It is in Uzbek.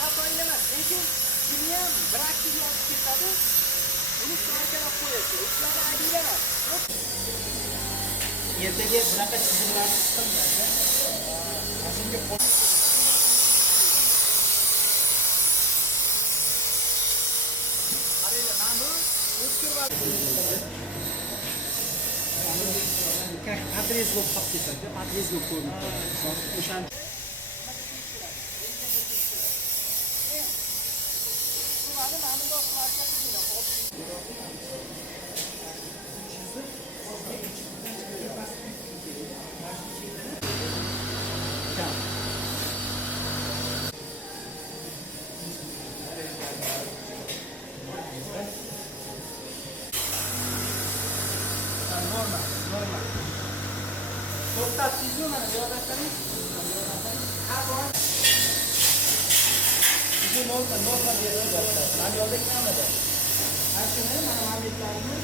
xato emas, lekin shuni ham bir aktiv yozib ketadi. Uni so'rab qo'yasiz. Ularni aytinglar. Ertaga bunaqa chizimlarni chiqarmadi. Shunga adres bo'lib qolib ketadi, adres bo'lib ko'rinadi. O'shan normal. To'xtatdingizmi mana ziyoratlarni? Har doim normal berib turibdi. Mana yo'lda kamida. Ana shuni mana mametlarni